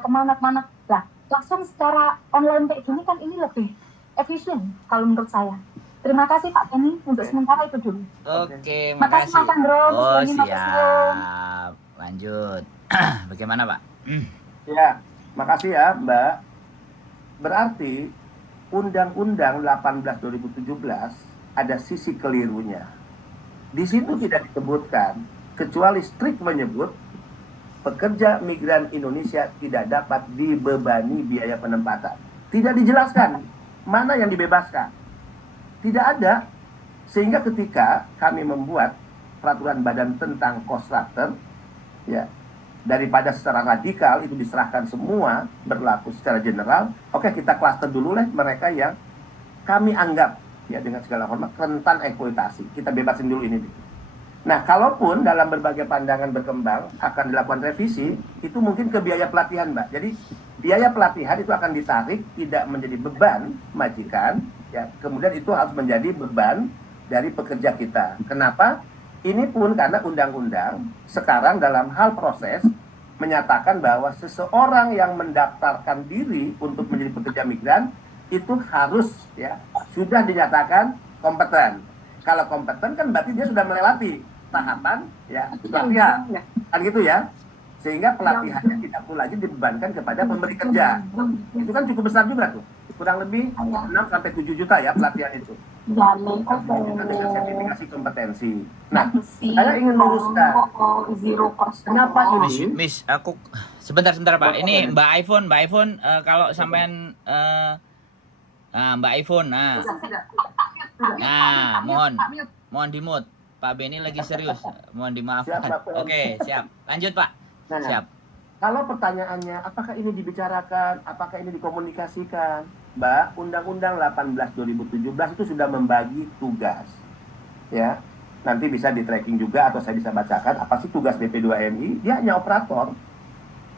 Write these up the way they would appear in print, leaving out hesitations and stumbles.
kemana-mana. Lah, langsung secara online kayak gini kan ini lebih efisien kalau menurut saya. Terima kasih Pak Kenny, untuk sementara itu dulu. Oke, Makasih makasih. Mas Andro. Oh, Makasih. siap. Lanjut. Bagaimana, Pak? Ya, makasih ya, Mbak. Berarti Undang-Undang 18 2017 ada sisi kelirunya. Di situ tidak disebutkan, kecuali strict menyebut pekerja migran Indonesia tidak dapat dibebani biaya penempatan. Tidak dijelaskan mana yang dibebaskan. Tidak ada. Sehingga ketika kami membuat peraturan badan tentang kontraktor, ya, daripada secara radikal itu diserahkan semua berlaku secara general, oke, kita klaster dulu lah mereka yang kami anggap, ya, dengan segala hormat rentan eksploitasi. Kita bebasin dulu ini. Nah, kalaupun dalam berbagai pandangan berkembang akan dilakukan revisi, itu mungkin ke biaya pelatihan, Mbak. Jadi biaya pelatihan itu akan ditarik, tidak menjadi beban majikan, ya. Kemudian itu harus menjadi beban dari pekerja kita. Kenapa? Ini pun karena undang-undang sekarang dalam hal proses menyatakan bahwa seseorang yang mendaftarkan diri untuk menjadi pekerja migran itu harus, ya, sudah dinyatakan kompeten. Kalau kompeten kan berarti dia sudah melewati tahapan, ya, pelatihan, kan gitu ya. Sehingga pelatihannya tidak perlu lagi dibebankan kepada pemberi kerja. Itu kan cukup besar juga tuh. Kurang lebih 6-7 juta ya pelatihan itu. Dengan sertifikasi kompetensi. Nah, saya ingin luruskan. Kenapa ini? Miss, aku sebentar Pak. Ini Mbak iPhone, kalau sampean Mbak iPhone, mohon di-mute. Pak Benny lagi serius, mohon dimaafkan. Oke, siap. Lanjut Pak. Siap. Kalau pertanyaannya, apakah ini dibicarakan, apakah ini dikomunikasikan? Mbak, Undang-Undang 18 2017 itu sudah membagi tugas. Ya, nanti bisa di-tracking juga atau saya bisa bacakan apa sih tugas BP2MI? Dia hanya operator.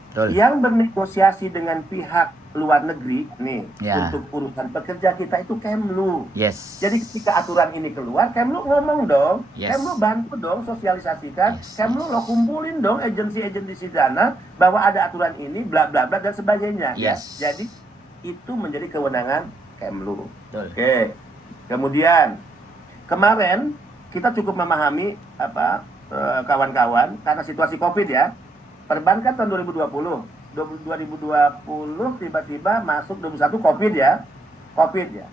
Betul. Yang bernegosiasi dengan pihak luar negeri nih, ya, untuk urusan pekerja kita itu Kemlu. Yes. Jadi ketika aturan ini keluar, Kemlu ngomong dong, yes, Kemlu bantu dong sosialisasikan, yes, Kemlu lo kumpulin dong agensi-agensi dana bahwa ada aturan ini, bla bla bla dan sebagainya. Yes. Ya. Jadi itu menjadi kewenangan Kemlu. Betul. Oke. Kemudian kemarin kita cukup memahami kawan-kawan karena situasi COVID ya. Perbankan tahun 2020 tiba-tiba masuk 21 COVID ya.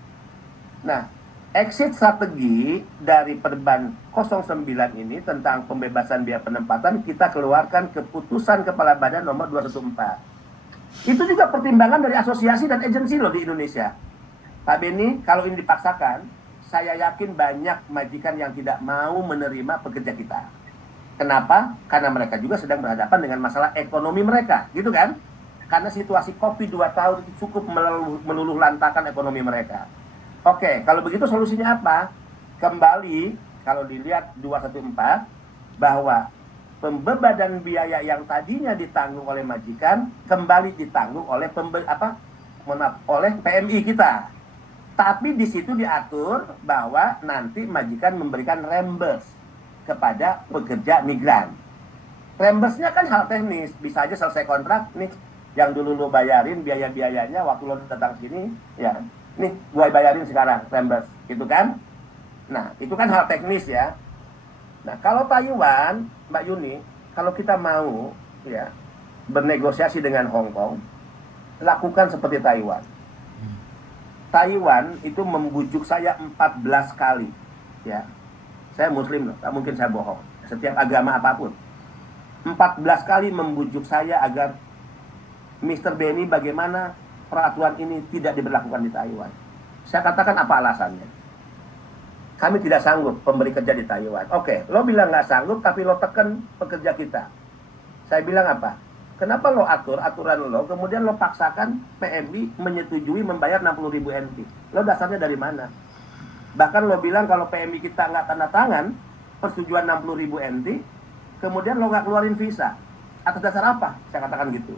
Nah, exit strategi dari Perban 09 ini tentang pembebasan biaya penempatan kita keluarkan keputusan Kepala Badan nomor 214. Itu juga pertimbangan dari asosiasi dan agensi loh di Indonesia. Pak Benny, kalau ini dipaksakan, saya yakin banyak majikan yang tidak mau menerima pekerja kita. Kenapa? Karena mereka juga sedang berhadapan dengan masalah ekonomi mereka, gitu kan? Karena situasi COVID 2 tahun itu cukup meluluh lantakan ekonomi mereka. Oke, kalau begitu solusinya apa? Kembali, kalau dilihat 214, bahwa pembebanan biaya yang tadinya ditanggung oleh majikan, kembali ditanggung oleh oleh PMI kita. Tapi di situ diatur bahwa nanti majikan memberikan reimburse kepada pekerja migran. Reimburse-nya kan hal teknis, bisa aja selesai kontrak nih, yang dulu lo bayarin biaya-biayanya waktu lo datang sini, ya, nih gue bayarin sekarang reimburse, gitu kan? Nah, itu kan hal teknis ya. Nah, kalau Taiwan, Mbak Yuni, kalau kita mau, ya, bernegosiasi dengan Hong Kong, lakukan seperti Taiwan. Taiwan itu membujuk saya 14 kali, ya. Saya Muslim loh, tak mungkin saya bohong. Setiap agama apapun. 14 kali membujuk saya agar Mr. Benny bagaimana peraturan ini tidak diberlakukan di Taiwan. Saya katakan apa alasannya. Kami tidak sanggup pemberi kerja di Taiwan. Oke, lo bilang nggak sanggup tapi lo tekan pekerja kita. Saya bilang apa? Kenapa lo atur aturan lo, kemudian lo paksakan PMI menyetujui membayar 60.000 NT. Lo dasarnya dari mana? Bahkan lo bilang kalau PMI kita nggak tanda tangan persetujuan 60.000 NT, kemudian lo nggak keluarin visa. Atas dasar apa? Saya katakan gitu.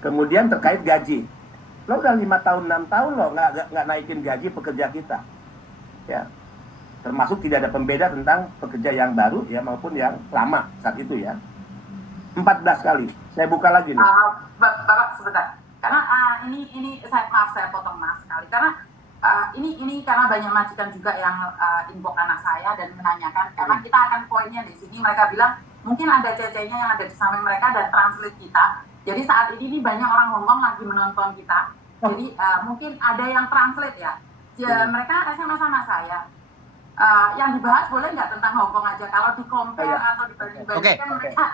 Kemudian terkait gaji, lo udah 5 tahun 6 tahun lo nggak naikin gaji pekerja kita, ya. Termasuk tidak ada pembeda tentang pekerja yang baru ya maupun yang lama saat itu ya. 14 kali. Saya buka lagi nih. Bapak sebentar. Karena ini saya potong Mas sekali. Karena ini karena banyak majikan juga yang info anak saya dan menanyakan. Karena kita akan poinnya di sini. Mereka bilang mungkin ada cecenya yang ada di samping mereka dan translate kita. Jadi saat ini banyak orang Hongkong lagi menonton kita. Jadi mungkin ada yang translate ya. Mereka SMA sama saya. Yang dibahas boleh nggak tentang Hongkong aja? Kalau di compare atau dibanding-bandingkan mereka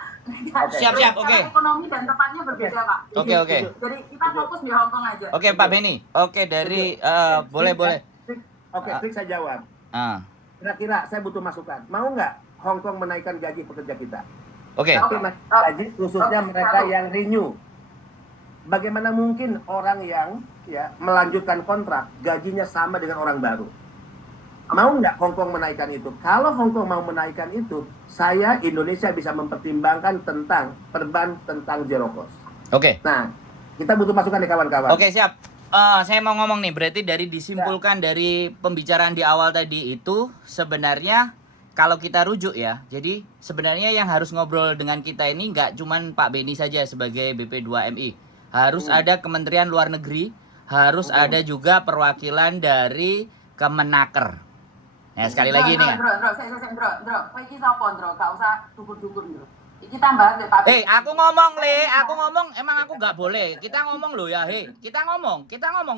Siap, oke. Ekonomi dan tempatnya berbeda, Pak. Oke. Jadi kita fokus di Hongkong aja. Oke, Pak Benny. Oke, dari boleh. Oke, Fik saya jawab. Kira-kira saya butuh masukan. Mau nggak Hongkong menaikkan gaji pekerja kita? Oke. Tapi gaji khususnya mereka yang renew. Bagaimana mungkin orang yang melanjutkan kontrak gajinya sama dengan orang baru? Mau nggak Hongkong menaikkan itu? Kalau Hongkong mau menaikkan itu, Indonesia bisa mempertimbangkan tentang zero cost. Oke. Nah, kita butuh masukan nih kawan-kawan. Oke, siap. Saya mau ngomong nih, berarti dari disimpulkan dari pembicaraan di awal tadi itu sebenarnya kalau kita rujuk ya, jadi sebenarnya yang harus ngobrol dengan kita ini nggak cuman Pak Benny saja sebagai BP2MI. Harus ada Kementerian Luar Negeri, harus ada juga perwakilan dari Kemenaker. Nah, sekali lagi nih. Bro, iki sapa, Bro? Gak usah dukun-dukun, Bro. Iki tambah deh, Pak. Aku ngomong, emang aku nggak boleh. Kita ngomong loh ya, kita ngomong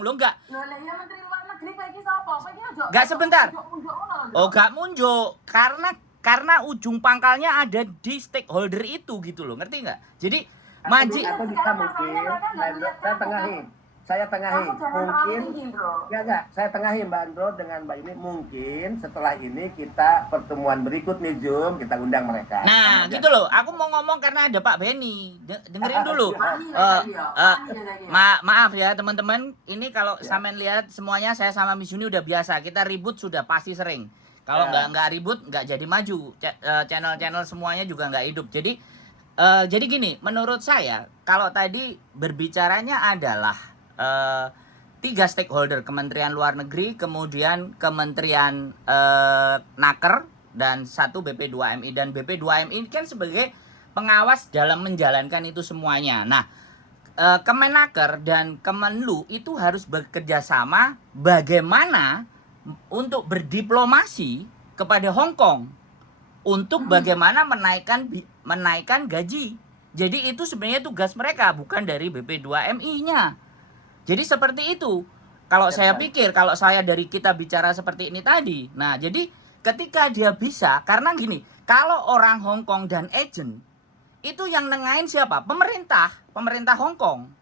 lo nggak. Loh, ya Menteri Luar Negeri iki sapa? Iki aja. Nggak sebentar. Oh, nggak munjuk karena ujung pangkalnya ada di stakeholder itu gitu loh, ngerti nggak? Jadi atau bisa mungkin saya tengahin mungkin saya tengahin Mbak Andro dengan Mbak ini, mungkin setelah ini kita pertemuan berikut nih Zoom kita undang mereka. Nah gitu loh, aku mau ngomong karena ada Pak Benny. Dengerin dulu. Maaf ya teman-teman, ini kalau sampean lihat semuanya saya sama Miss Yuni udah biasa, kita ribut sudah pasti sering. Kalau nggak ribut nggak jadi maju, channel-channel semuanya juga nggak hidup. Jadi gini, menurut saya kalau tadi berbicaranya adalah 3 stakeholder, Kementerian Luar Negeri, kemudian Kementerian Naker, dan 1 BP2MI. Dan BP2MI kan sebagai pengawas dalam menjalankan itu semuanya. Nah, Kemenaker dan Kemenlu itu harus bekerja sama bagaimana untuk berdiplomasi kepada Hong Kong untuk bagaimana menaikkan gaji. Jadi itu sebenarnya tugas mereka, bukan dari BP2MI-nya. Jadi seperti itu. Kalau saya pikir, kalau saya dari kita bicara seperti ini tadi. Nah, jadi ketika dia bisa, karena gini, kalau orang Hong Kong dan agent, itu yang nengahin siapa? Pemerintah Hong Kong.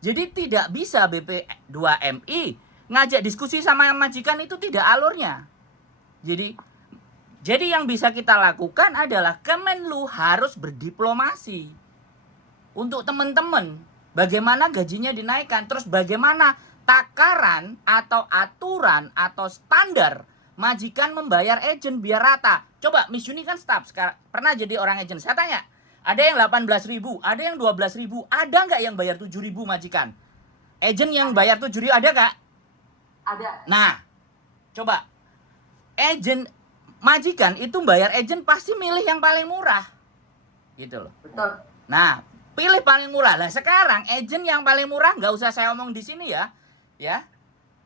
Jadi tidak bisa BP2MI ngajak diskusi sama majikan, itu tidak alurnya. Jadi yang bisa kita lakukan adalah Kemenlu harus berdiplomasi untuk teman-teman. Bagaimana gajinya dinaikkan, terus bagaimana takaran atau aturan atau standar majikan membayar agent biar rata. Coba Miss Yuni kan staff sekarang, pernah jadi orang agent. Saya tanya, ada yang 18.000, ada yang 12.000, ada nggak yang bayar 7.000 majikan? Agent yang bayar 7.000 ada nggak? Ada. Nah, coba agent majikan itu bayar agent pasti milih yang paling murah, gitu loh. Betul. Nah, pilih paling murah. Lah sekarang agent yang paling murah nggak usah saya omong di sini ya.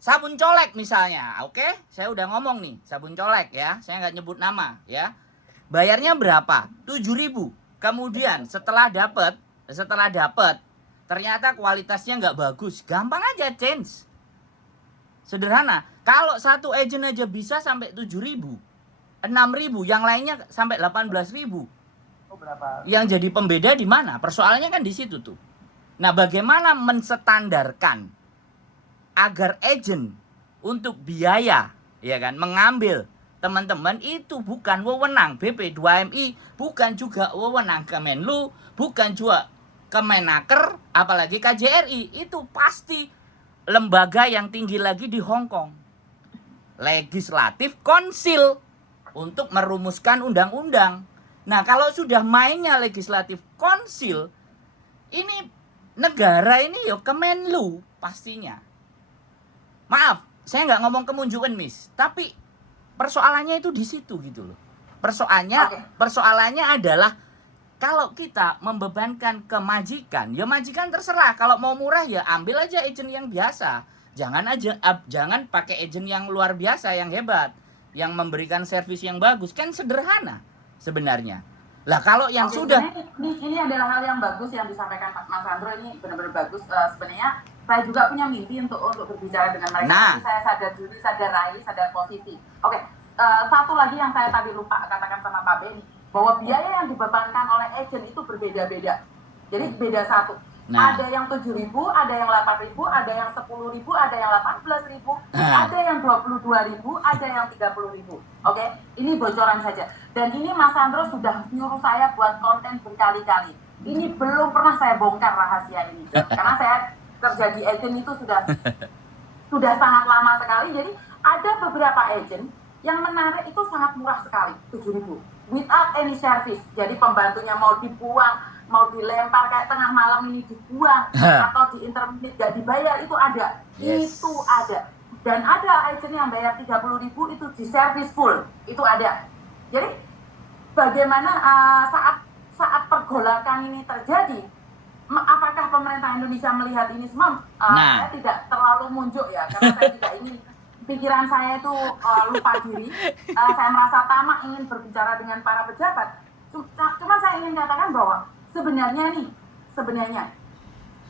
Sabun colek misalnya. Oke, saya udah ngomong nih, sabun colek ya. Saya nggak nyebut nama ya. Bayarnya berapa? 7.000. Kemudian setelah dapat ternyata kualitasnya nggak bagus. Gampang aja change. Sederhana. Kalau satu agent aja bisa sampai 7.000, 6.000, yang lainnya sampai 18.000. Yang jadi pembeda di mana? Persoalannya kan di situ tuh. Nah, bagaimana menstandarkan agar agent untuk biaya, ya kan, mengambil teman-teman itu bukan wewenang BP2MI, bukan juga wewenang Kemenlu, bukan juga Kemenaker, apalagi KJRI. Itu pasti lembaga yang tinggi lagi di Hong Kong. Legislatif Council untuk merumuskan undang-undang. Nah, kalau sudah mainnya legislatif konsil, ini negara ini ya Kemenlu pastinya. Maaf, saya nggak ngomong kemunjukan, Miss. Tapi persoalannya itu di situ gitu loh. Persoalannya adalah kalau kita membebankan ke majikan, ya majikan terserah. Kalau mau murah ya ambil aja agent yang biasa. Jangan pakai agent yang luar biasa, yang hebat, yang memberikan servis yang bagus. Kan sederhana sebenarnya. Lah kalau yang Oke, sudah ini adalah hal yang bagus yang disampaikan Mas Sandro, ini benar-benar bagus. Sebenarnya saya juga punya mimpi untuk berbicara dengan mereka. Nah. Tapi saya sadar diri, sadar raih, sadar posisi. Oke, satu lagi yang saya tadi lupa katakan sama Pak Benny, bahwa biaya yang dibebankan oleh agent itu berbeda-beda. Jadi beda satu. Nah. Ada yang 7.000, ada yang 8.000, ada yang 10.000, ada yang 18.000, ada yang 22.000, ada yang 30.000. Oke, ini bocoran saja. Dan ini Mas Sandro sudah nyuruh saya buat konten berkali-kali. Ini belum pernah saya bongkar rahasia ini. Karena saya kerja di agent itu sudah sangat lama sekali. Jadi ada beberapa agent yang menarik itu sangat murah sekali, 7.000. Without any service. Jadi pembantunya mau dibuang, mau dilempar kayak tengah malam ini dibuang, atau di internet gak dibayar, itu ada. Yes. Itu ada. Dan ada agent yang bayar 30.000 itu di service full, itu ada. Jadi bagaimana saat pergolakan ini terjadi, apakah pemerintah Indonesia melihat ini semua? Saya tidak terlalu munjuk ya, karena saya tidak ingin, pikiran saya itu lupa diri. Saya merasa tamak ingin berbicara dengan para pejabat. Cuma saya ingin katakan bahwa sebenarnya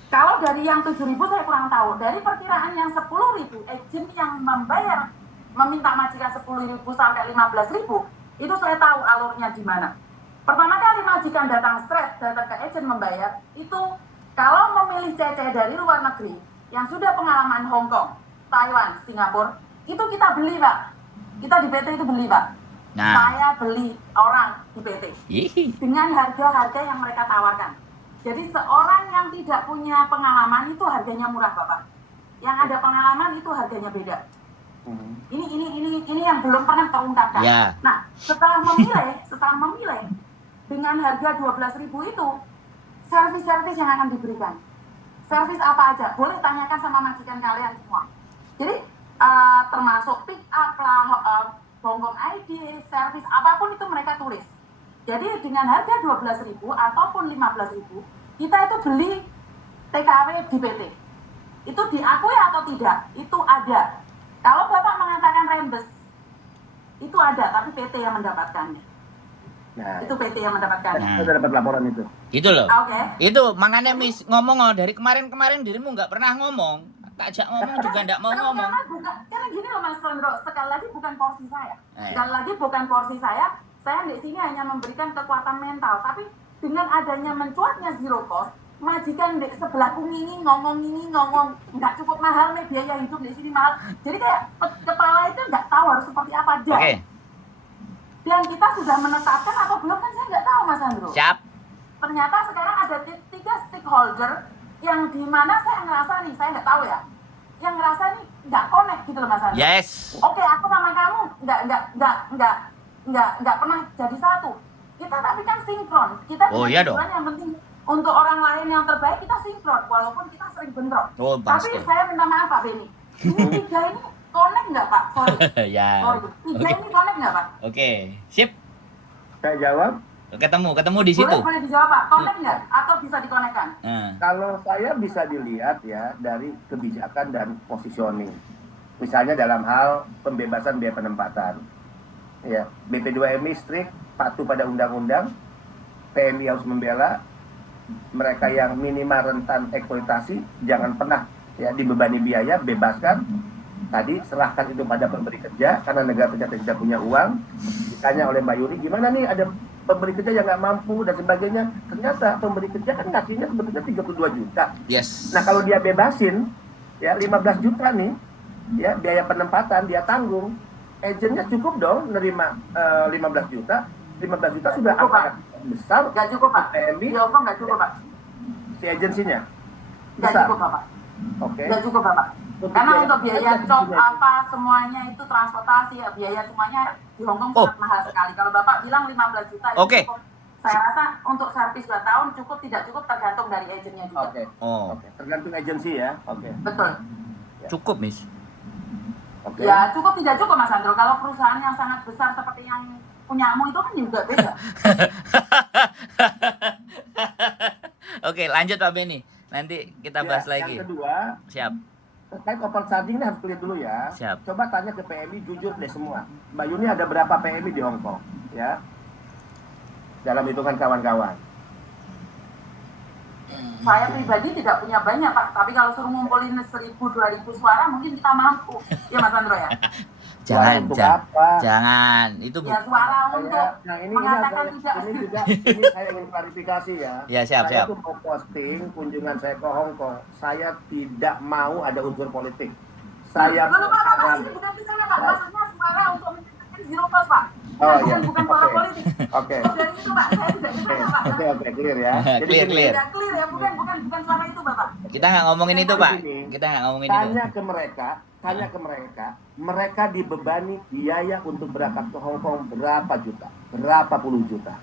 kalau dari yang 7.000 saya kurang tahu. Dari perkiraan yang 10.000, agent yang meminta majikan 10.000 sampai 15.000, itu saya tahu alurnya di mana. Pertama kali majikan datang ke agent membayar, itu kalau memilih CC dari luar negeri yang sudah pengalaman Hong Kong, Taiwan, Singapura, itu kita beli, Pak. Kita di PT itu beli, Pak. Nah. Saya beli orang di PT dengan harga-harga yang mereka tawarkan. Jadi seorang yang tidak punya pengalaman itu harganya murah, Bapak. Yang ada pengalaman itu harganya beda. Ini yang belum pernah terungkapkan. Ya. Nah, setelah memilih dengan harga 12.000 itu, servis-servis yang akan diberikan. Servis apa aja? Boleh tanyakan sama majikan kalian semua. Jadi termasuk pick up lah, Hongkong ID, servis apapun itu mereka tulis. Jadi dengan harga 12.000 ataupun 15.000, kita itu beli TKW di PT. Itu diakui atau tidak? Itu ada. Kalau Bapak mengatakan rembes, itu ada, tapi PT yang mendapatkannya. Nah, Itu PT yang mendapatkannya. saya sudah dapat laporan itu. Itu loh. Oke. Itu makanya Miss ngomong dari kemarin dirimu nggak pernah ngomong. Tak ajak ngomong juga nggak mau ngomong. Karena gini loh Mas Sandro, sekali lagi bukan porsi saya. Sekali lagi bukan porsi saya di sini hanya memberikan kekuatan mental. Tapi dengan adanya mencuatnya zero cost, majikan di sebelahku ini ngomong, nggak cukup mahal nih, biaya hidup di sini mahal. Jadi kayak kepala itu nggak tahu harus seperti apa aja. Oke. Dan kita sudah menetapkan atau belum kan saya nggak tahu Mas Sandro. Siap. Ternyata sekarang ada 3 stakeholder yang dimana saya ngerasa nih, saya nggak tahu ya, yang ngerasa nih nggak connect gitu loh Mas Sandro. Yes. Oke, aku sama kamu nggak pernah jadi satu. Kita tapi kan sinkron. Kita Oh, iya dong. yang penting untuk orang lain yang terbaik kita sinkron, walaupun kita sering bentrok. Oh, pasti. Tapi saya minta maaf Pak Benny. Ini 3 ini connect nggak Pak? Sorry. Ya. Sorry. 3 ini connect nggak Pak? Oke. Sip. Saya jawab, Ketemu di situ. Boleh dijawab Pak. Connect nggak? Atau bisa dikonekkan? kalau saya bisa dilihat ya dari kebijakan dan positioning. Misalnya dalam hal pembebasan biaya penempatan. Ya, BP2MI strict, patuh pada undang-undang, TNI harus membela mereka yang minimal rentan eksploitasi, jangan pernah ya dibebani biaya, bebaskan. Tadi serahkan itu pada pemberi kerja, karena negara kita tidak punya uang. Ditanya oleh Mbak Yuri, gimana nih ada pemberi kerja yang nggak mampu dan sebagainya. Ternyata pemberi kerja kan ngasihnya sebetulnya 32 juta. Yes. Nah kalau dia bebasin, ya 15 juta nih, ya biaya penempatan dia tanggung. Agennya cukup dong nerima 15 juta. 15 juta sudah Cukup, Pak. angka besar. Nggak cukup Pak. TNI, Di Hongkong nggak cukup Pak. si agensinya. Nggak Besar. cukup Pak. Oke. Nggak cukup Bapak. Karena untuk biaya cop apa semuanya itu transportasi ya biaya semuanya di Hongkong sangat mahal sekali. Kalau Bapak bilang 15 juta itu Oke. cukup. Saya rasa untuk servis 2 tahun cukup tidak cukup tergantung dari agennya juga. Oke. Oh. Oke. Tergantung agensi ya. Oke. Betul. Cukup, Miss. Oke. Oke. Ya cukup tidak cukup Mas Andro. Kalau perusahaan yang sangat besar seperti yang punyamu itu kan juga beda. Oke, lanjut Pak Benny. Nanti kita bahas lagi. Yang kedua, Siap. terkait overcharging ini harus clear dulu ya. Siap. Coba tanya ke PMI jujur deh semua. Mbak Yuni ada berapa PMI di Hong Kong? Ya. Dalam hitungan kawan-kawan. Saya pribadi tidak punya banyak Pak, tapi kalau suruh ngumpulin 1.000-2.000 suara mungkin kita mampu. Ya Mas Andro ya? Jangan, untuk jangan. apa? Jangan. Itu Ya suara untuk Nah ini mengatakan tidak. ini saya ingin klarifikasi ya. Ya, siap, Saya siap. tuh mau posting kunjungan saya ke Hong Kong. Saya tidak mau ada unsur politik. Saya Lalu Pak, bukan- ini bukan ke sana Pak, maksudnya suara untuk menciptakan zero cost Pak. Oh, iya. Bukan suara Oke. politik. Oke. Oh, dari itu Pak, saya tidak ke sana Pak. Oke, clear ya. Jadi Clear, gini, clear. Tidak clear ya, bukan suara itu Bapak. Kita nggak ngomongin itu, Pak. Kita nggak ngomongin itu. Tanya ke mereka dibebani biaya untuk berangkat ke Hong Kong berapa juta, berapa puluh juta.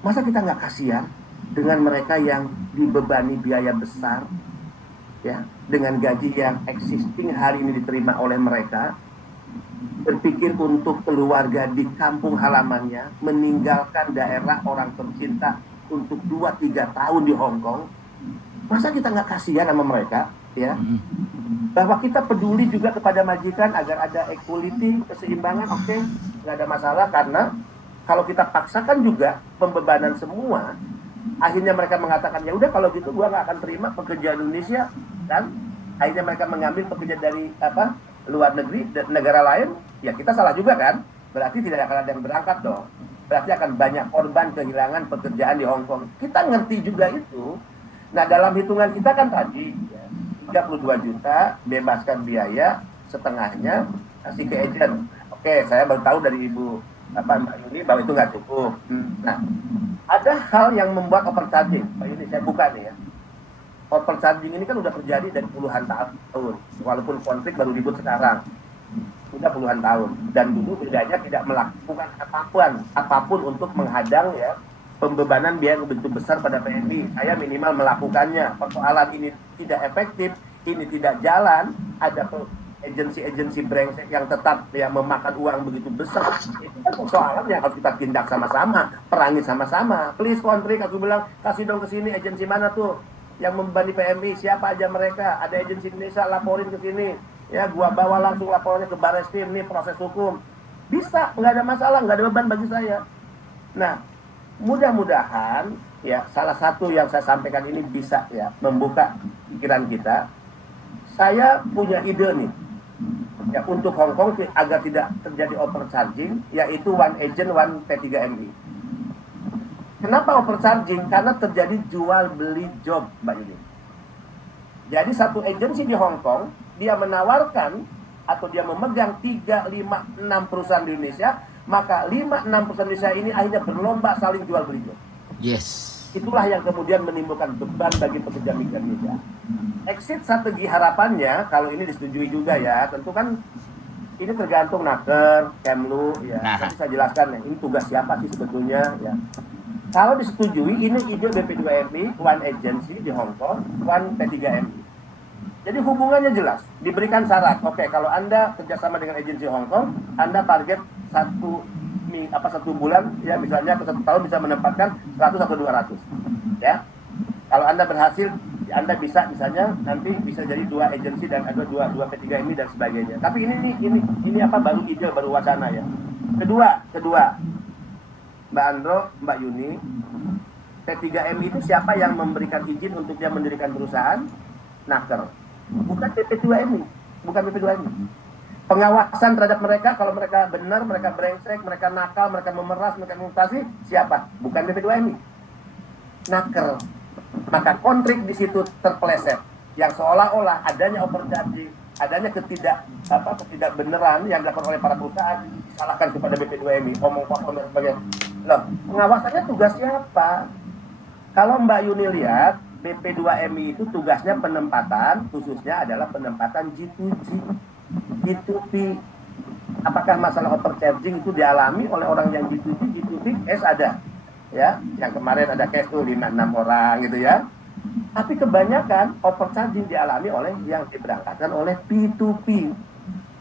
Masa kita nggak kasihan dengan mereka yang dibebani biaya besar, ya, dengan gaji yang existing hari ini diterima oleh mereka, berpikir untuk keluarga di kampung halamannya, meninggalkan daerah orang tercinta untuk 2-3 tahun di Hong Kong. Masa kita nggak kasihan sama mereka, ya? Bahwa kita peduli juga kepada majikan agar ada equality, keseimbangan, oke, nggak ada masalah, karena kalau kita paksakan juga pembebanan semua, akhirnya mereka mengatakan ya udah kalau gitu gua nggak akan terima pekerja Indonesia, dan akhirnya mereka mengambil pekerja dari luar negeri, negara lain, ya kita salah juga kan? Berarti tidak akan ada yang berangkat dong. Berarti akan banyak korban kehilangan pekerjaan di Hong Kong. Kita ngerti juga itu. Nah dalam hitungan kita kan tadi ya, 32 juta, bebaskan biaya, setengahnya kasih ke agent. Oke, saya baru tahu dari Mbak Yuni bahwa itu nggak cukup. Nah, ada hal yang membuat overcharging. Mbak Yuni, saya buka nih ya. Overcharging ini kan udah terjadi dari puluhan tahun. Walaupun konflik baru ribut sekarang. Udah puluhan tahun. Dan dulu bedanya tidak melakukan apapun untuk menghadang ya pembebanan biaya begitu besar pada PMI. Saya minimal melakukannya. Persoalan ini tidak efektif, ini tidak jalan, ada agensi-agensi brengsek yang tetap ya memakan uang begitu besar. Itu kan persoalan yang harus kita tindak sama-sama, perangi sama-sama. Please kontrik, aku bilang kasih dong ke sini agensi mana tuh yang membebani PMI, siapa aja mereka, ada agensi Indonesia laporin ke sini. Ya, gua bawa langsung laporannya ke Barreskrim, nih proses hukum. Bisa, nggak ada masalah, nggak ada beban bagi saya. Nah, mudah-mudahan ya salah satu yang saya sampaikan ini bisa ya membuka pikiran kita. Saya punya ide nih ya untuk Hong Kong agar tidak terjadi overcharging, yaitu one agent one P3MI. Kenapa overcharging? Karena terjadi jual beli job, Mbak Yuni. Jadi satu agensi di Hong Kong dia menawarkan atau dia memegang 3, 5, 6 perusahaan di Indonesia, maka 5, 6 perusahaan Indonesia ini akhirnya berlomba saling jual beli job. Yes. Itulah yang kemudian menimbulkan beban bagi pekerja migran Indonesia. Exit strategi harapannya, kalau ini disetujui juga ya, tentu kan ini tergantung Naker, Kemlu, ya. Nanti saya jelaskan ya, ini tugas siapa sih sebetulnya, ya. Kalau disetujui, ini ide BP2MI, one agency di Hong Kong, one P3MI. Jadi hubungannya jelas, diberikan syarat. Oke, kalau Anda kerjasama dengan agensi Hong Kong, Anda target satu bulan, ya misalnya ke 1 tahun bisa menempatkan 100 atau 200. Ya, kalau Anda berhasil, Anda bisa misalnya nanti bisa jadi 2 agensi dan ada 2 P3MI dan sebagainya. Tapi ini baru ide, baru wacana ya. Kedua, Mbak Andro, Mbak Yuni, P3MI itu siapa yang memberikan izin untuk dia mendirikan perusahaan? Naker. Bukan BP2MI, bukan BP2MI. Pengawasan terhadap mereka, kalau mereka benar, mereka brengsek, mereka nakal, mereka memeras, mereka mengutasi, siapa? Bukan BP2MI. Naker. Maka kontrik di situ terpeleset. Yang seolah-olah adanya overcharging, adanya ketidakbenaran yang dilakukan oleh para perusahaan, disalahkan kepada BP2MI, omong kosong dan sebagainya. Loh, pengawasannya tugas siapa? Kalau Mbak Yuni lihat, BP2MI itu tugasnya penempatan, khususnya adalah penempatan G2P. Apakah masalah overcharging itu dialami oleh orang yang G2P case ada, ya, yang kemarin ada case tuh 5-6 orang gitu ya. Tapi kebanyakan overcharging dialami oleh yang diberangkatkan oleh P2P.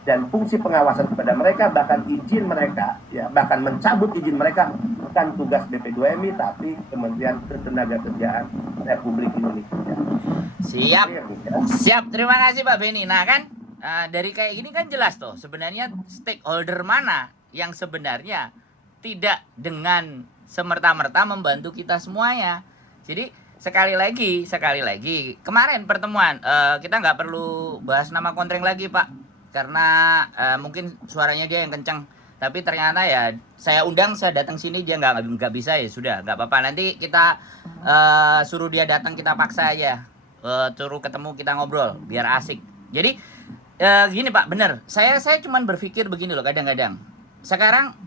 dan fungsi pengawasan kepada mereka, bahkan izin mereka, ya bahkan mencabut izin mereka bukan tugas BP2MI tapi Kementerian Ketenagakerjaan Republik Indonesia. Siap, siap. Terima kasih Pak Beni. Nah kan dari kayak gini kan jelas tuh sebenarnya stakeholder mana yang sebenarnya tidak dengan semerta-merta membantu kita semuanya. Jadi sekali lagi kemarin pertemuan kita nggak perlu bahas nama kontreng lagi Pak. Karena mungkin suaranya dia yang kencang, tapi ternyata ya saya undang, saya datang sini dia nggak bisa, ya sudah nggak apa-apa, nanti kita suruh dia datang, kita paksa aja, suruh ketemu, kita ngobrol biar asik. Jadi gini Pak, bener, saya cuman berpikir begini loh, kadang-kadang sekarang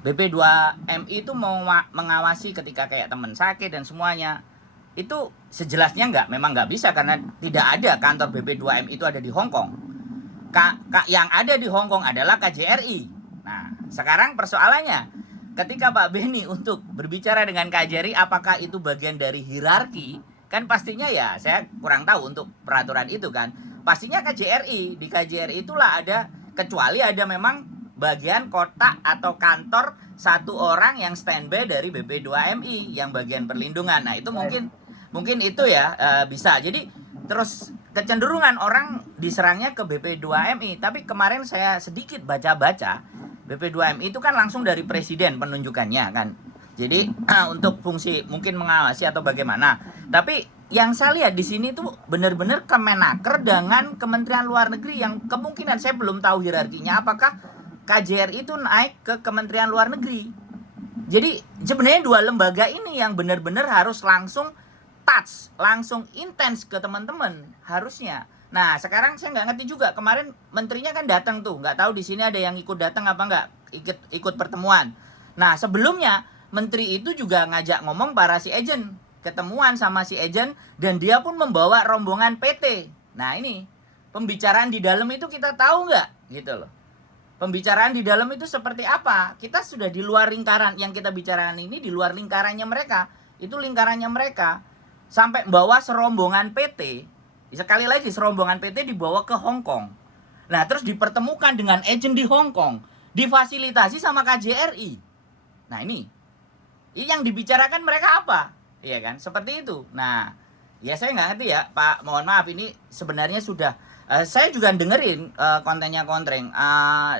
BP2MI itu mau mengawasi ketika kayak teman sakit dan semuanya itu sejelasnya memang nggak bisa, karena tidak ada kantor BP2MI itu ada di Hong Kong. Yang ada di Hong Kong adalah KJRI. Nah, sekarang persoalannya, ketika Pak Beni untuk berbicara dengan KJRI, apakah itu bagian dari hierarki? Kan pastinya ya, saya kurang tahu untuk peraturan itu kan. Pastinya KJRI, di KJRI itulah ada, kecuali ada memang bagian kotak atau kantor satu orang yang standby dari BP2MI, yang bagian perlindungan. Nah, itu mungkin itu ya bisa. Jadi terus kecenderungan orang diserangnya ke BP2MI. Tapi kemarin saya sedikit baca-baca, BP2MI itu kan langsung dari presiden penunjukannya kan. Jadi untuk fungsi mungkin mengawasi atau bagaimana. Tapi yang saya lihat di sini tuh benar-benar Kemenaker dengan Kementerian Luar Negeri, yang kemungkinan saya belum tahu hierarkinya, apakah KJRI itu naik ke Kementerian Luar Negeri. Jadi sebenarnya dua lembaga ini yang benar-benar harus langsung touch, langsung intens ke teman-teman harusnya. Nah sekarang saya nggak ngerti juga, kemarin menterinya kan datang tuh, nggak tahu di sini ada yang ikut datang apa nggak, ikut pertemuan. Nah sebelumnya menteri itu juga ngajak ngomong para si agent, ketemuan sama si agent, dan dia pun membawa rombongan PT. Nah ini pembicaraan di dalam itu kita tahu nggak gitu loh. Pembicaraan di dalam itu seperti apa? Kita sudah di luar lingkaran, yang kita bicarakan ini di luar lingkarannya mereka. Itu lingkarannya mereka. Sampai bawa serombongan PT, sekali lagi serombongan PT dibawa ke Hong Kong. Nah terus dipertemukan dengan agent di Hong Kong, difasilitasi sama KJRI. Nah ini yang dibicarakan mereka apa? Iya kan, seperti itu. Nah ya saya nggak ngerti ya Pak, mohon maaf, ini sebenarnya sudah saya juga dengerin kontennya kontreng,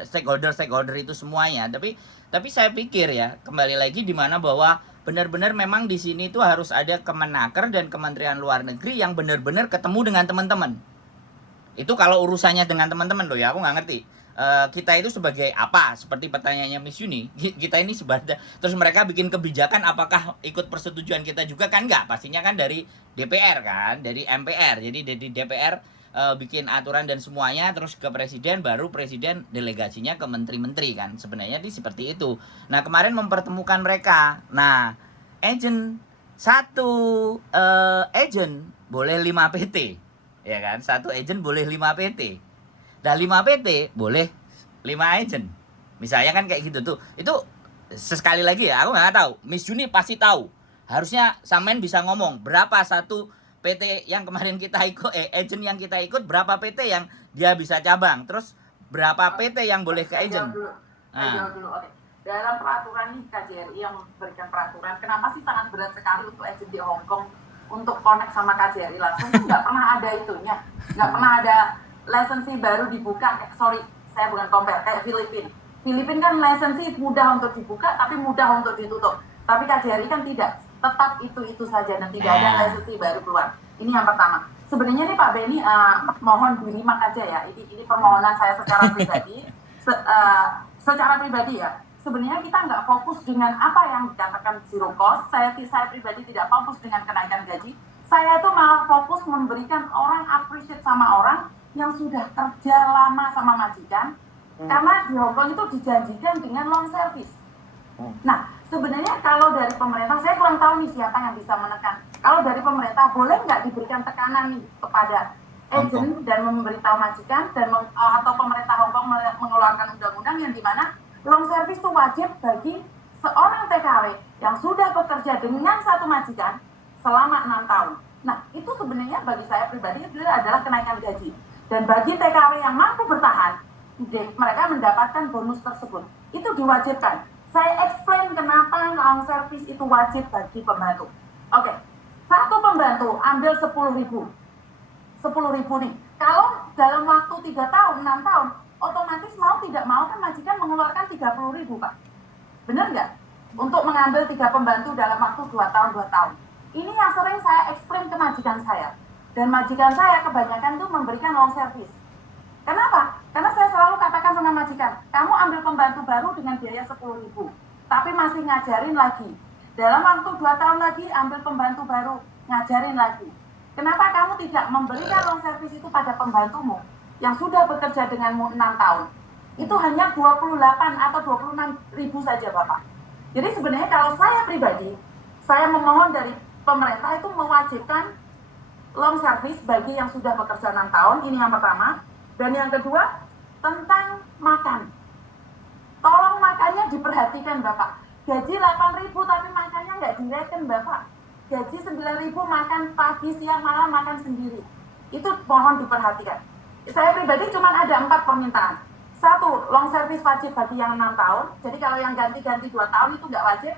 stakeholder itu semuanya. Tapi saya pikir ya, kembali lagi di mana bahwa benar-benar memang di sini tuh harus ada Kemenaker dan Kementerian Luar Negeri yang benar-benar ketemu dengan teman-teman. Itu kalau urusannya dengan teman-teman loh ya, aku nggak ngerti. Kita itu sebagai apa? Seperti pertanyaannya Miss Yuni, kita ini sebagai, terus mereka bikin kebijakan, apakah ikut persetujuan kita juga kan nggak? Pastinya kan dari DPR kan, dari MPR. Jadi dari DPR bikin aturan dan semuanya, terus ke presiden, baru presiden delegasinya ke menteri-menteri kan. Sebenarnya ini seperti itu. Nah kemarin mempertemukan mereka. Nah agent satu agent boleh 5 PT, ya kan? Satu agent boleh 5 PT. Dan 5 PT boleh 5 agent. Misalnya kan kayak gitu tuh. Itu sekali lagi ya, aku nggak tahu. Miss Juni pasti tahu. Harusnya Samen bisa ngomong berapa satu PT yang kemarin kita ikut, agent yang kita ikut, berapa PT yang dia bisa cabang, terus berapa PT yang boleh ke agent. Jawab dulu. Oke. Dalam peraturan ini KJRI yang memberikan peraturan, kenapa sih sangat berat sekali untuk agent di Hong Kong untuk connect sama KJRI langsung? Nggak pernah ada itunya, nggak pernah ada lisensi baru dibuka. Sorry, saya bukan compare, kayak Filipina. Filipina kan lisensi mudah untuk dibuka, tapi mudah untuk ditutup. Tapi KJRI kan tidak. Tetap itu saja dan tidak ada lisensi baru keluar. Ini yang pertama. Sebenarnya nih Pak Beni, mohon dirimak aja ya. Ini permohonan saya secara pribadi. Secara pribadi ya. Sebenarnya kita nggak fokus dengan apa yang dikatakan zero cost. Saya pribadi tidak fokus dengan kenaikan gaji. Saya itu malah fokus memberikan orang appreciate sama orang yang sudah kerja lama sama majikan. Karena di Hong Kong itu dijanjikan dengan long service. Nah, sebenarnya kalau dari pemerintah, saya kurang tahu nih siapa yang bisa menekan. Kalau dari pemerintah, boleh nggak diberikan tekanan nih kepada agent dan memberitahu majikan dan atau pemerintah Hong Kong mengeluarkan undang-undang yang dimana long service itu wajib bagi seorang TKW yang sudah bekerja dengan satu majikan selama 6 tahun. Nah, itu sebenarnya bagi saya pribadi itu adalah kenaikan gaji. Dan bagi TKW yang mampu bertahan, mereka mendapatkan bonus tersebut. Itu diwajibkan. Saya explain kenapa long service itu wajib bagi pembantu. Oke, satu pembantu ambil 10.000. 10.000 nih. Kalau dalam waktu 3 tahun, 6 tahun, otomatis mau tidak mau kan majikan mengeluarkan 30.000, Pak. Benar nggak? Untuk mengambil 3 pembantu dalam waktu 2 tahun, 2 tahun. Ini yang sering saya explain ke majikan saya. Dan majikan saya kebanyakan tuh memberikan long service. Kenapa? Karena saya selalu katakan sama majikan, kamu ambil pembantu baru dengan biaya 10.000, tapi masih ngajarin lagi. Dalam waktu 2 tahun lagi ambil pembantu baru, ngajarin lagi. Kenapa kamu tidak memberikan long service itu pada pembantumu yang sudah bekerja denganmu 6 tahun? Itu hanya 28 atau 26.000 saja, Bapak. Jadi sebenarnya kalau saya pribadi, saya memohon dari pemerintah itu mewajibkan long service bagi yang sudah bekerja 6 tahun, ini yang pertama. Dan yang kedua, tentang makan. Tolong makannya diperhatikan, Bapak. Gaji 8.000 tapi makannya nggak direken, Bapak. Gaji 9.000 makan pagi, siang, malam makan sendiri. Itu mohon diperhatikan. Saya pribadi cuma ada 4 permintaan. 1, long service wajib bagi yang 6 tahun. Jadi kalau yang ganti-ganti 2 tahun itu nggak wajib.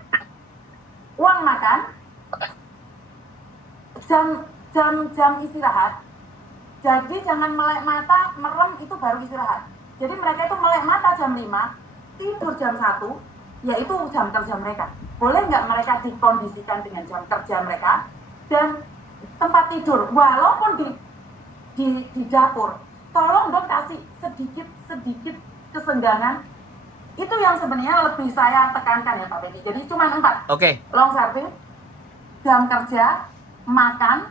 Uang makan, jam istirahat. Jadi jangan melek mata, merem itu baru istirahat. Jadi mereka itu melek mata jam 5, tidur jam 1, yaitu jam kerja mereka. Boleh nggak mereka dikondisikan dengan jam kerja mereka dan tempat tidur, walaupun di dapur, tolong dong kasih sedikit kesenggangan. Itu yang sebenarnya lebih saya tekankan ya Pak Beni. Jadi cuma 4. Oke. Long service, jam kerja, makan,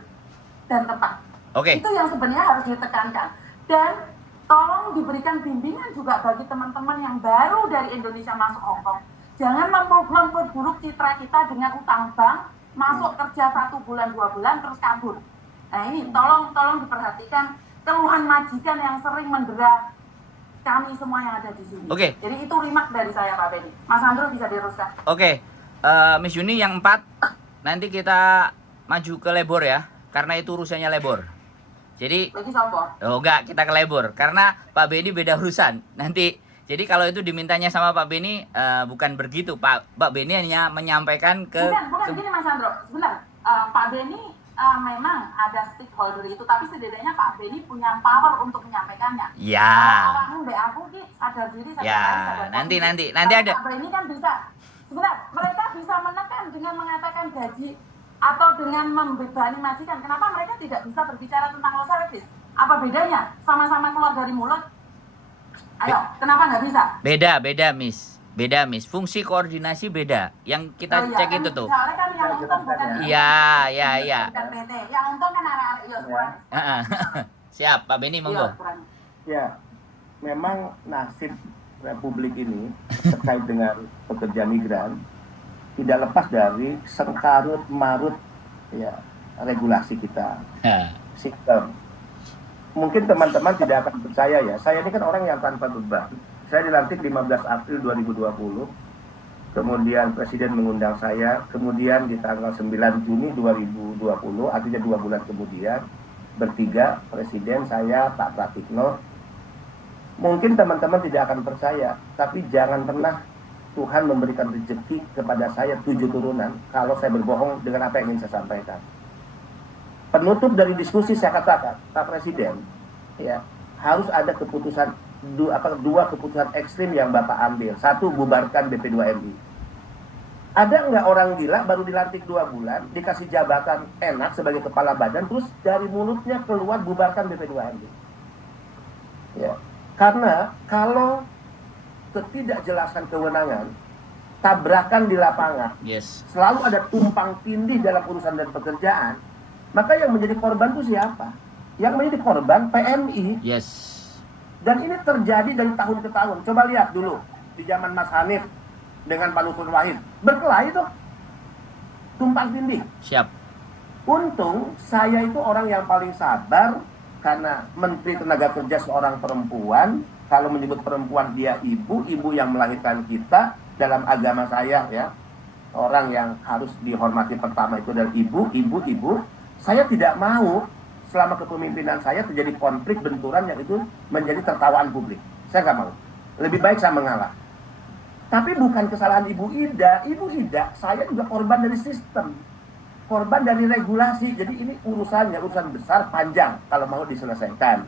dan tempat. Oke. Itu yang sebenarnya harus ditekankan. Dan tolong diberikan bimbingan juga bagi teman-teman yang baru dari Indonesia masuk Hong Kong. Jangan memperburuk citra kita dengan utang bank, masuk kerja 1 bulan, 2 bulan, terus kabur. Nah ini tolong diperhatikan keluhan majikan yang sering mendera kami semua yang ada di sini. Oke. Jadi itu remark dari saya Pak Beni. Mas Andro bisa diteruskan. Oke. Miss Yuni yang 4, nanti kita maju ke lebor ya, karena itu urusannya lebor. Jadi, Lagi sopo? oh enggak, kita ke lebor karena Pak Beni beda urusan. Nanti, jadi kalau itu dimintanya sama Pak Beni, bukan begitu. Pak Beni hanya menyampaikan ke. Bukan gini Mas Andro. Sebentar, Pak Beni memang ada stakeholder itu, tapi setidaknya Pak Beni punya power untuk menyampaikannya. Ya. Kalau mbak aku ki sadar diri, sadar Ya, sadar nanti kondisi. ada. Pak Beni kan bisa. Sebentar, mereka bisa menekan dengan mengatakan gaji atau dengan membebani majikan. Kenapa mereka tidak bisa berbicara tentang long service? Apa bedanya? Sama-sama keluar dari mulut. Ayo, kenapa nggak bisa? Beda, Miss. Fungsi koordinasi beda. Yang kita cek kan, itu tuh. Soalnya kan yang untung bukan Iya. bukan PT. Yang untung kan arek-arek Siap, Pak Beni monggo. Ya, memang nasib Republik ini terkait dengan pekerja migran tidak lepas dari sengkarut marut ya regulasi kita, sistem. Mungkin teman-teman tidak akan percaya ya, saya ini kan orang yang tanpa beban. Saya dilantik 15 April 2020, kemudian Presiden mengundang saya, kemudian di tanggal 9 Juni 2020, artinya 2 bulan kemudian, bertiga, Presiden, saya, Pak Pratikno. Mungkin teman-teman tidak akan percaya, tapi jangan pernah Tuhan memberikan rezeki kepada saya 7 turunan kalau saya berbohong dengan apa yang ingin saya sampaikan. Penutup dari diskusi saya katakan, Pak Presiden, ya harus ada keputusan dua keputusan ekstrim yang Bapak ambil. 1, bubarkan BP2MI. Ada nggak orang gila baru dilantik 2 bulan, dikasih jabatan enak sebagai kepala badan, terus dari mulutnya keluar bubarkan BP2MI. Ya, karena kalau ketidakjelasan kewenangan, tabrakan di lapangan, selalu ada tumpang tindih dalam urusan dan pekerjaan, maka yang menjadi korban itu siapa? Yang menjadi korban PMI. Dan ini terjadi dari tahun ke tahun. Coba lihat dulu di zaman Mas Hanif dengan Pak Lutful Wahid, berkelahi tuh tumpang tindih. Siap. Untung saya itu orang yang paling sabar karena Menteri Tenaga Kerja seorang perempuan. Kalau menyebut perempuan dia ibu yang melahirkan kita. Dalam agama saya ya, orang yang harus dihormati pertama itu adalah ibu. Saya tidak mau selama kepemimpinan saya terjadi konflik benturan yang itu menjadi tertawaan publik. Saya nggak mau. Lebih baik saya mengalah. Tapi bukan kesalahan Ibu Ida. Ibu Ida, saya juga korban dari sistem. Korban dari regulasi. Jadi ini urusan besar, panjang kalau mau diselesaikan.